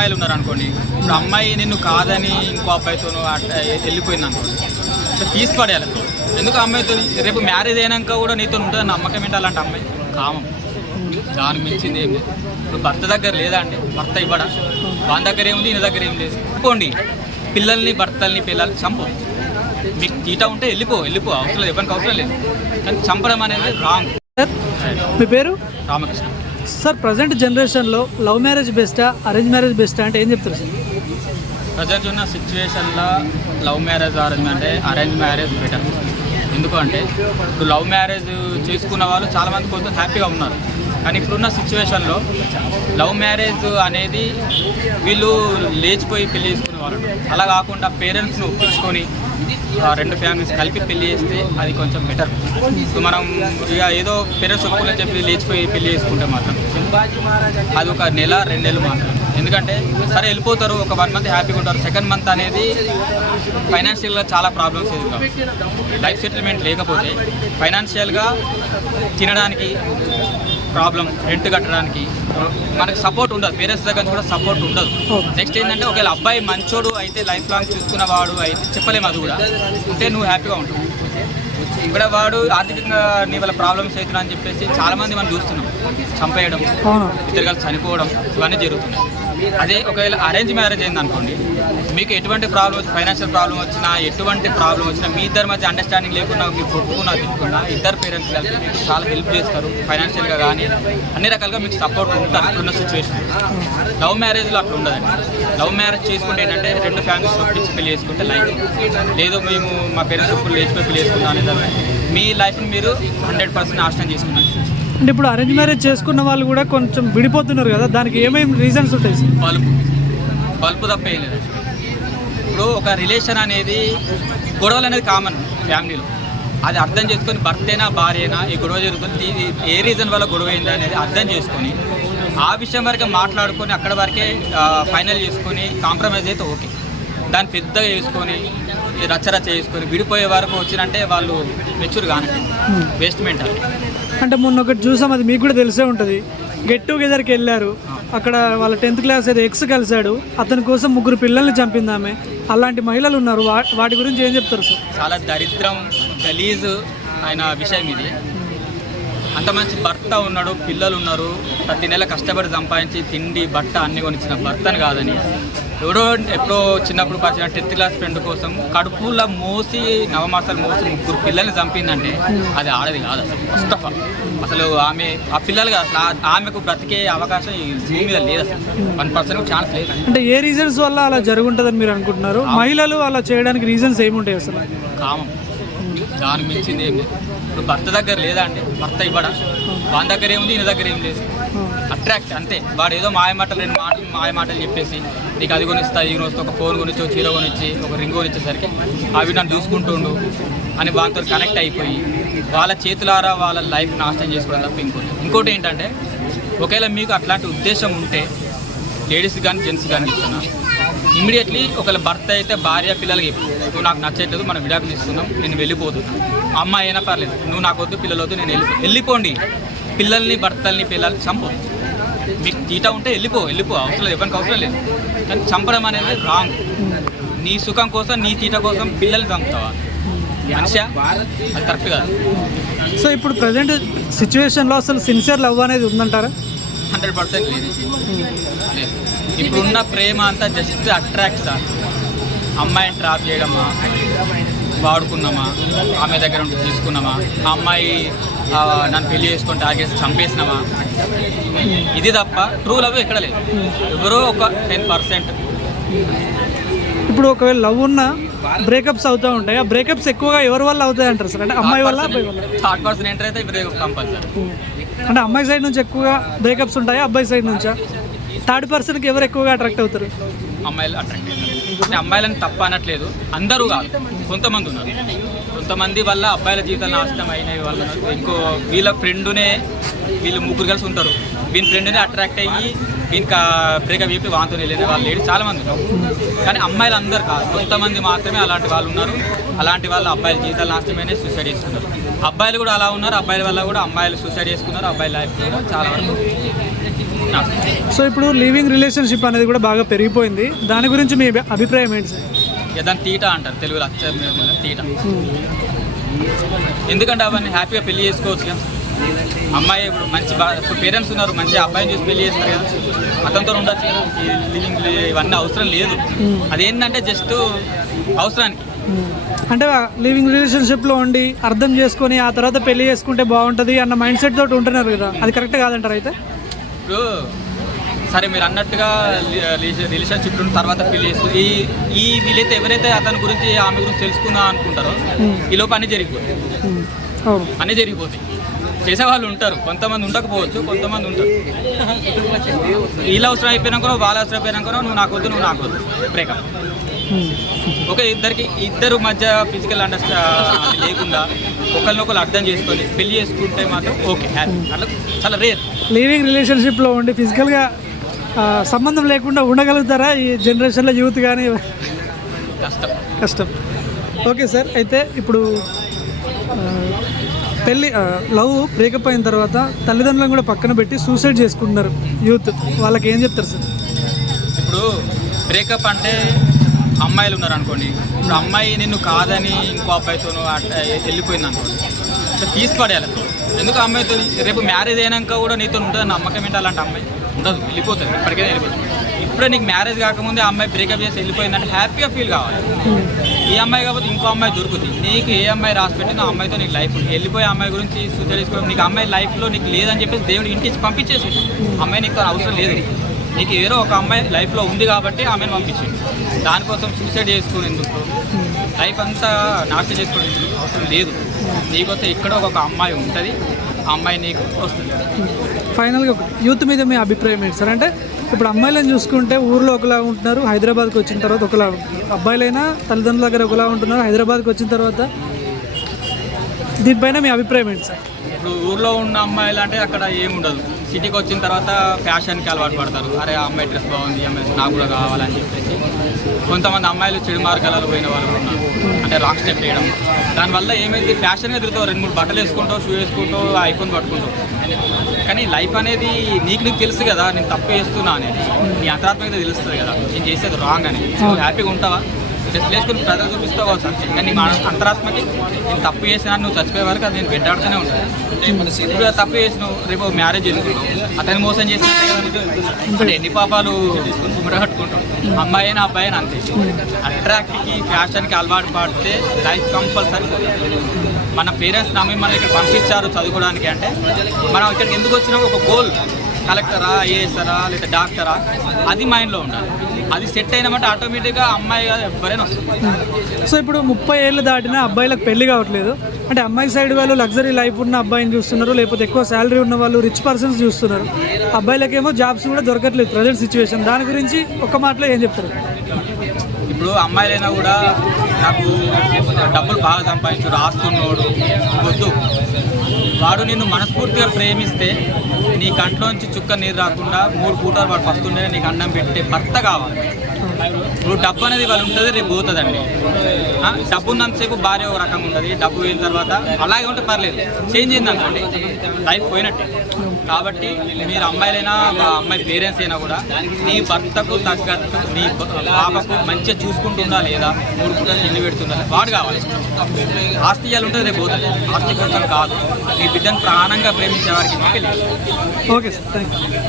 అమ్మాయిలు ఉన్నారు అనుకోండి. ఇప్పుడు అమ్మాయి నిన్ను కాదని ఇంకో అబ్బాయితోనూ అట్లా వెళ్ళిపోయింది అనుకోండి. తీసి పడేయాలి ఎందుకు అమ్మాయితో రేపు మ్యారేజ్ అయినాక కూడా నీతో ఉంటుంది నమ్మకం ఏంటి అలాంటి అమ్మాయి? కామం. దానికి మించింది ఏం లేదు. ఇప్పుడు భర్త దగ్గర లేదా అండి? భర్త ఇవ్వడా? వాని దగ్గర ఏముంది? ఈయన దగ్గర ఏం లేదు. చంపుకోండి పిల్లల్ని భర్తల్ని పిల్లల్ని చంపు. మీకు తీట ఉంటే వెళ్ళిపో వెళ్ళిపో. అవసరం లేదు. ఎవరికి అవసరం లేదు. కానీ చంపడం అనేది రాంగ్ మీ పేరు? రామకృష్ణ. సార్ ప్రజెంట్ జనరేషన్లో లవ్ మ్యారేజ్ బెస్టా అరేంజ్ మ్యారేజ్ బెస్టా అంటే ఏం చెప్తారు సార్? ప్రజెంట్ ఉన్న సిచ్యువేషన్లో లవ్ మ్యారేజ్ అరేంజ్ అంటే అరేంజ్ మ్యారేజ్ బెటర్ ఎందుకంటే ఇప్పుడు లవ్ మ్యారేజ్ చేసుకున్న వాళ్ళు చాలామంది కొంచెం హ్యాపీగా ఉన్నారు. కానీ ఇప్పుడున్న సిచ్యువేషన్లో లవ్ మ్యారేజ్ అనేది వీళ్ళు లేచిపోయి పెళ్ళి చేసుకునే వాళ్ళు అలా కాకుండా పేరెంట్స్ని ఒప్పించుకొని ఆ రెండు ఫ్యామిలీస్ కలిపి పెళ్ళి చేస్తే అది కొంచెం బెటర్ ఇప్పుడు మనం ఇక ఏదో పేరెంట్స్ ఒప్పుకోలేని చెప్పి లేచిపోయి పెళ్ళి చేసుకుంటే మాత్రం అది ఒక నెల రెండు నెలలు మాత్రం. ఎందుకంటే సరే వెళ్ళిపోతారు ఒక వన్ మంత్ హ్యాపీగా ఉంటారు. సెకండ్ మంత్ అనేది ఫైనాన్షియల్గా చాలా ప్రాబ్లమ్స్ ఎదుగుతాం లైఫ్ సెటిల్మెంట్ లేకపోతే ఫైనాన్షియల్గా తినడానికి ప్రాబ్లం రెంట్ కట్టడానికి మనకి సపోర్ట్ ఉండదు. పేరెంట్స్ దగ్గర నుంచి కూడా సపోర్ట్ ఉండదు. నెక్స్ట్ ఏంటంటే ఒకవేళ అబ్బాయి మంచోడు అయితే లైఫ్ లాంగ్ చూసుకున్నవాడు అయితే చెప్పలేము అది కూడా. ఉంటే నువ్వు హ్యాపీగా ఉంటావు. ఇక్కడ వాడు ఆర్థికంగా నీ వల్ల ప్రాబ్లమ్స్ అవుతున్నా అని చెప్పేసి చాలా మంది మనం చూస్తున్నాం. చంపేయడం కలిసి చనిపోవడం ఇవన్నీ జరుగుతున్నాయి. అదే ఒకవేళ అరేంజ్ మ్యారేజ్ అయింది అనుకోండి మీకు ఎటువంటి ప్రాబ్లం వచ్చి ఫైనాన్షియల్ ప్రాబ్లం వచ్చినా ఎటువంటి ప్రాబ్లం వచ్చినా మీ ఇద్దరి మధ్య అండర్స్టాండింగ్ లేకుండా మీరు కొట్టుకున్నా తిట్టుకున్నా ఇద్దరు పేరెంట్స్ కలిసి మీకు చాలా హెల్ప్ చేస్తారు ఫైనాన్షియల్గా కానీ అన్ని రకాలుగా మీకు సపోర్ట్ ఉంటారు ఇప్పుడున్న సిచ్యువేషన్ లవ్ మ్యారేజ్లో అట్లా ఉండదండి. లవ్ మ్యారేజ్ చేసుకుంటే ఏంటంటే రెండు ఫ్యామిలీస్ ఒప్పించి పెళ్ళి చేసుకుంటే లైఫ్ లేదు మేము మా పేరెంట్స్ ఒప్పుడు లేచిపోయి పెళ్ళి చేసుకుంటాం అనేది మీ లైఫ్ని మీరు హండ్రెడ్ పర్సెంట్ నాశనం చేసుకున్నారు. అంటే ఇప్పుడు అరేంజ్ మ్యారేజ్ చేసుకున్న వాళ్ళు కూడా కొంచెం విడిపోతున్నారు కదా దానికి ఏమేమి రీజన్స్ ఉంటాయి? సార్ తప్ప ఏం లేదు. ఇప్పుడు ఒక రిలేషన్ అనేది గొడవలు అనేది కామన్ ఫ్యామిలీలో. అది అర్థం చేసుకొని భర్తేనా భార్యనా ఈ గొడవ జరుగుతుంది. ఏ రీజన్ వల్ల గొడవ అయింది అనేది అర్థం చేసుకొని ఆ విషయం వరకే మాట్లాడుకొని అక్కడ వరకే ఫైనల్ చేసుకొని కాంప్రమైజ్ అయితే ఓకే. దాన్ని పెద్దగా చేసుకొని రచ్చరచ్చ చేసుకొని విడిపోయే వరకు వచ్చినంటే వాళ్ళు మెచ్యూర్ కానీ వేస్ట్ మెంటల్ అంటే మొన్న ఒకటి చూసాం అది మీకు కూడా తెలిసే ఉంటుంది. గెట్ టుగెదర్కి వెళ్ళారు. అక్కడ వాళ్ళ టెన్త్ క్లాస్ ఏదో ఎక్స్ కలిశాడు. అతని కోసం ముగ్గురు పిల్లల్ని చంపింది ఆమె. అలాంటి మహిళలు ఉన్నారు. వా వాటి గురించి ఏం చెప్తారు సార్ చాలా దరిద్రం గలీజు ఆయన విషయం ఇది. అంత మంచి భర్త ఉన్నాడు పిల్లలు ఉన్నారు. ప్రతి నెల కష్టపడి సంపాదించి తిండి బట్ట అన్ని కొనిచ్చిన భర్తని కాదని. ఎవడో ఎప్పుడో చిన్నప్పుడు పరిచిన టెన్త్ క్లాస్ ఫ్రెండ్ కోసం కడుపులో మోసి నవమాసాలు మోసి ముగ్గురు పిల్లల్ని చంపిందంటే అది ఆడది కాదు అసలు ఫస్ట్ ఆఫ్ ఆల్ అసలు ఆమె ఆ పిల్లలు కాదు అసలు ఆమెకు బ్రతికే అవకాశం ఈ భూమి మీద లేదు అసలు. వన్ పర్సెంట్ ఛాన్స్ లేదు. అంటే ఏ రీజన్స్ వల్ల అలా జరుగుంటుందని మీరు అనుకుంటున్నారు? మహిళలు అలా చేయడానికి రీజన్స్ ఏముంటాయి అసలు? కామం. దానికి మించింది ఏం లేదు. ఇప్పుడు భర్త దగ్గర లేదా అండి? భర్త ఇవ్వడా? వాని దగ్గర ఏముంది? ఈయన దగ్గర ఏం లేదు. అట్రాక్ట్ అంతే. వాడు ఏదో మాయ మాటలు రెండు మాటలు మాయ మాటలు చెప్పేసి నీకు అది కొనిస్తా ఈ రోజు ఒక ఫోన్ కొనిచ్చి ఒక చీర కొనిచ్చి ఒక రింగ్ కొనిచ్చేసరికి అవి నన్ను చూసుకుంటుండు అని వాళ్ళతో కనెక్ట్ అయిపోయి వాళ్ళ చేతులారా వాళ్ళ లైఫ్ నాశనం చేసుకోవడం తప్ప ఇంకోటి. ఇంకోటి ఏంటంటే ఒకవేళ మీకు అట్లాంటి ఉద్దేశం ఉంటే లేడీస్ కానీ జెంట్స్ కానీ చెప్తున్నా. ఇమీడియట్లీ ఒకవేళ భర్త అయితే భార్య పిల్లలకి. నువ్వు నాకు నచ్చట్లేదు మనం విడాకులు తీసుకుందాం నేను వెళ్ళిపోతున్నా అమ్మాయి అయినా పర్లేదు నువ్వు నాకు వద్దు పిల్లలు వద్దు నేను వెళ్ళి వెళ్ళిపోండి. పిల్లల్ని భర్తల్ని పిల్లల్ని చంపు. మీకు తీట ఉంటే వెళ్ళిపో వెళ్ళిపో అవసరం లేదు ఎవరికి అవసరం లేదు. కానీ చంపడం అనేది రాంగ్ నీ సుఖం కోసం నీ తీట కోసం పిల్లల్ని చంపుతావా? మనిషా? అది కరెక్ట్ కాదు. సో ఇప్పుడు ప్రజెంట్ సిచ్యువేషన్లో అసలు సిన్సియర్ లవ్ అనేది ఉందంటారా? హండ్రెడ్ పర్సెంట్ లేదు. లేదు. ఇప్పుడున్న ప్రేమ అంతా జస్ట్ అట్రాక్ట్ సార్ అమ్మాయిని ట్రాప్ చేయడమా? వాడుకున్నామా? ఆమె దగ్గర ఉండి తీసుకున్నామా? ఆ అమ్మాయి నన్ను పెళ్ళి చేసుకొని టార్గెట్స్ చంపేసినామా? ఇది తప్ప ట్రూ లవ్ ఎక్కడ లేదు. ఎవరో ఒక టెన్ పర్సెంట్ ఇప్పుడు ఒకవేళ లవ్ ఉన్నా బ్రేకప్స్ అవుతూ ఉంటాయి. ఆ బ్రేకప్స్ ఎక్కువగా ఎవరి వల్ల అవుతాయి అంటారు సార్? అంటే అమ్మాయి వల్ల థర్డ్ పర్సన్ ఎంటర్ అయితే బ్రేక్ కంపల్సరీ అంటే అమ్మాయి సైడ్ నుంచి ఎక్కువగా బ్రేకప్స్ ఉంటాయి అబ్బాయి సైడ్ నుంచా? థర్డ్ పర్సన్కి ఎవరు ఎక్కువగా అట్రాక్ట్ అవుతారు? అమ్మాయిలు అట్రాక్ట్ అవుతారు అమ్మాయిలను తప్ప అనట్లేదు. అందరూ కాదు. కొంతమంది ఉన్నారు. కొంతమంది వల్ల అబ్బాయిల జీవితాలు నాశనం అయినవి వల్ల ఇంకో వీళ్ళ ఫ్రెండునే వీళ్ళు ముగ్గురు కలిసి ఉంటారు. వీని ఫ్రెండ్నే అట్రాక్ట్ అయ్యి ఇంకా బ్రేకప్ చెప్పి వాంతో వెళ్ళిన వాళ్ళు లేడీ చాలా మంది ఉన్నారు. కానీ అమ్మాయిలు అందరు కాదు. కొంతమంది మాత్రమే అలాంటి వాళ్ళు ఉన్నారు. అలాంటి వాళ్ళు అబ్బాయిల జీవితాలు నాశనమైన సూసైడ్ చేసుకున్నారు. అబ్బాయిలు కూడా అలా ఉన్నారు. అబ్బాయిల వల్ల కూడా అమ్మాయిలు సూసైడ్ చేసుకున్నారు. అబ్బాయిల లైఫ్ కూడా చాలా వరకు సో ఇప్పుడు లివింగ్ రిలేషన్షిప్ అనేది కూడా బాగా పెరిగిపోయింది. దాని గురించి మీ అభి- అభిప్రాయం ఏంటి సార్? ఇక దాన్ని తీట అంటారు. తెలుగులో అచ్చ తీట. ఎందుకంటే అవన్నీ హ్యాపీగా పెళ్ళి చేసుకోవచ్చు కదా. అమ్మాయి ఇప్పుడు మంచి ఇప్పుడు పేరెంట్స్ ఉన్నారు మంచి అబ్బాయిని చూసి పెళ్ళి చేస్తారు కదా. అతనితో ఉండొచ్చు కదా. లివింగ్ ఇవన్నీ అవసరం లేదు. అదేంటంటే జస్ట్ అవసరానికి. అంటే లివింగ్ రిలేషన్షిప్లో ఉండి అర్థం చేసుకొని ఆ తర్వాత పెళ్ళి చేసుకుంటే బాగుంటుంది అన్న మైండ్ సెట్ తోటి ఉంటున్నారు కదా. అది కరెక్ట్ కాదంటారు అయితే? ఇప్పుడు సరే మీరు అన్నట్టుగా రిలేషన్షిప్ ఉన్న తర్వాత పెళ్ళి చేసుకుని ఈ ఈ వీలైతే ఎవరైతే అతని గురించి ఆమె గురించి తెలుసుకుందాం అనుకుంటారో ఈ లోపు అన్నీ జరిగిపోతాయి. అన్నీ జరిగిపోతాయి. చేసేవాళ్ళు ఉంటారు. కొంతమంది ఉండకపోవచ్చు కొంతమంది ఉంటారు. వీళ్ళ అవసరం అయిపోయినాకనో వాళ్ళ అవసరం అయిపోయినాకనో నువ్వు నాకు వద్దు నువ్వు నాకు వద్దు. బ్రేకప్. ఒక ఇద్దరికి ఇద్దరు మధ్య ఫిజికల్ అండర్స్టాండ్ లేకుండా ఒకరినొకరు అర్థం చేసుకొని పెళ్ళి చేసుకుంటే మాత్రం ఓకే అట్లా చాలా రేర్ లివింగ్ రిలేషన్షిప్లో ఉండి ఫిజికల్గా సంబంధం లేకుండా ఉండగలుగుతారా ఈ జనరేషన్లో యూత్ కానీ? కష్టం. కష్టం. ఓకే సార్ అయితే ఇప్పుడు పెళ్ళి లవ్ బ్రేకప్ అయిన తర్వాత తల్లిదండ్రులను కూడా పక్కన పెట్టి సూసైడ్ చేసుకుంటున్నారు యూత్. వాళ్ళకి ఏం చెప్తారు సార్? ఇప్పుడు బ్రేకప్ అంటే అమ్మాయిలు ఉన్నారు అనుకోండి. ఇప్పుడు అమ్మాయి నిన్ను కాదని ఇంకో అబ్బాయితో వెళ్ళిపోయింది అనుకోండి. ఇట్లా తీసి ఎందుకు అమ్మాయితో రేపు మ్యారేజ్ అయినాక కూడా నీతో ఉంటుంది నమ్మకం ఏంటి అలాంటి అమ్మాయి? ఉండదు వెళ్ళిపోతుంది ఇప్పటికే వెళ్ళిపోతుంది. ఇప్పుడే నీకు మ్యారేజ్ కాకముందే అమ్మాయి బ్రేకప్ చేసి వెళ్ళిపోయిందంటే హ్యాపీగా ఫీల్ కావాలి. ఈ అమ్మాయి కాకపోతే ఇంకో అమ్మాయి దొరుకుతుంది నీకు ఏ అమ్మాయి రాసి పెట్టిందో అమ్మాయితో నీకు లైఫ్ ఉంది వెళ్ళిపోయే అమ్మాయి గురించి సూచన చేసుకోవడం నీకు అమ్మాయి లైఫ్లో నీకు లేదని చెప్పేసి దేవుడు ఇంటికి పంపించేసి అమ్మాయి నీకు అవసరం లేదు. నీకు ఏదో ఒక అమ్మాయి లైఫ్లో ఉంది కాబట్టి ఆమెను పంపించింది. దానికోసం సూసైడ్ చేసుకునేందుకు. లైఫ్ అంతా నాశనం చేసుకోవడం అవసరం లేదు. నీకోసం ఇక్కడ ఒక అమ్మాయి ఉంటుంది. ఆ అమ్మాయి నీకు వస్తుంది. ఫైనల్గా యూత్ మీద మీ అభిప్రాయం ఏంటి సార్? అంటే ఇప్పుడు అమ్మాయిలను చూసుకుంటే ఊర్లో ఒకలా ఉంటున్నారు హైదరాబాద్కి వచ్చిన తర్వాత ఒకలా ఉంటున్నారు. అబ్బాయిలైనా తల్లిదండ్రుల దగ్గర ఒకలా ఉంటున్నారు హైదరాబాద్కి వచ్చిన తర్వాత దీనిపైన మీ అభిప్రాయం ఏంటి సార్? ఇప్పుడు ఊర్లో ఉన్న అమ్మాయిలు అంటే అక్కడ ఏముండదు సిటీకి వచ్చిన తర్వాత ఫ్యాషన్కి అలవాటు పడతారు. అరే అమ్మాయి డ్రెస్ బాగుంది అమ్మాయి నాకు కూడా కావాలని చెప్పేసి కొంతమంది అమ్మాయిలు చెడు మార్గాలలో పోయిన వాళ్ళు ఉన్నారు. అంటే రాక్ స్టెప్ వేయడం. దానివల్ల ఏమైంది? ఫ్యాషన్గా తిరుగుతావు రెండు మూడు బట్టలు వేసుకుంటావు షూ వేసుకుంటావు ఐఫోన్ పట్టుకుంటావు కానీ లైఫ్ అనేది నీకు నీకు తెలుసు కదా నేను తప్పు చేస్తున్నా అనేది. నీ అంతరాత్మకత తెలుస్తుంది కదా. నేను చేసేది రాంగ్ అని హ్యాపీగా ఉంటావా? డ్రెస్ వేసుకుని ప్రజలు చూపిస్తావు సార్ కానీ మన అంతరాత్మకి నేను తప్పు చేసినా నువ్వు చచ్చిపోయే వరకు అది నేను వెంటాడుతూనే ఉంటాను. ఇప్పుడు ఆ తప్పు చేసినావు రేపు మ్యారేజ్ చేసుకుంటావు. అతన్ని మోసం కదా నీకు. అంటే ఎన్ని పాపాలు ముడగట్టుకుంటావు అమ్మాయి అయినా అబ్బాయి అయినా అంతే. అట్రాక్ట్కి ఫ్యాషన్కి అలవాటు పడితే లైఫ్ కంపల్సరీ మన పేరెంట్స్ నమ్మి మనం ఇక్కడ పంపించారు చదువుకోవడానికి అంటే మనం ఇక్కడికి ఎందుకు వచ్చినా ఒక గోల్ కలెక్టరా ఐఏఎస్ఆరా లేదా డాక్టరా అది మైండ్లో ఉండాలి. అది సెట్ అయినామంటే ఆటోమేటిక్గా అమ్మాయి కాదు ఎవరైనా వస్తుంది సో ఇప్పుడు ముప్పై ఏళ్ళు దాటినా అబ్బాయిలకు పెళ్ళి కావట్లేదు. అంటే అమ్మాయి సైడ్ వాళ్ళు లగ్జరీ లైఫ్ ఉన్న అబ్బాయిని చూస్తున్నారు లేకపోతే ఎక్కువ శాలరీ ఉన్న వాళ్ళు రిచ్ పర్సన్స్ చూస్తున్నారు. అబ్బాయిలకేమో జాబ్స్ కూడా దొరకట్లేదు ప్రజెంట్ సిచ్యువేషన్. దాని గురించి ఒక మాటలో ఏం చెప్తారు? ఇప్పుడు అమ్మాయిలైనా కూడా నాకు డబ్బులు బాగా సంపాదించాడు ఆస్తున్నోడు వద్దు. వాడు నిన్ను మనస్ఫూర్తిగా ప్రేమిస్తే నీ కంట్లోంచి చుక్క నీరు రాకుండా మూడు పూటలు వాడు వస్తుండే నీకు అన్నం పెట్టే భర్త కావాలి. ఇప్పుడు డబ్బు అనేది వాళ్ళు ఉంటుంది రేపు పోతుందండి. డబ్బు ఉన్నంతసేపు భార్య ఒక రకంగా ఉంటుంది డబ్బు పోయిన తర్వాత అలాగే ఉంటే పర్లేదు. చేంజ్ అయిందనుకోండి లైఫ్ పోయినట్టే. కాబట్టి మీరు అమ్మాయిలైనా మా అమ్మాయి పేరెంట్స్ అయినా కూడా నీ భర్తకు తగ్గట్టు నీ పాపకు మంచిగా చూసుకుంటుందా లేదా మూడు పూటలు ఇల్లు పెడుతుందా వాడు కావాలి. ఆస్తి ఇవ్వాలి ఉంటుంది రేపు పోతుంది ఆస్తి కోసం కాదు. నీ బిడ్డను ప్రాణంగా ప్రేమించే వారికి ఓకే సార్ థ్యాంక్ యూ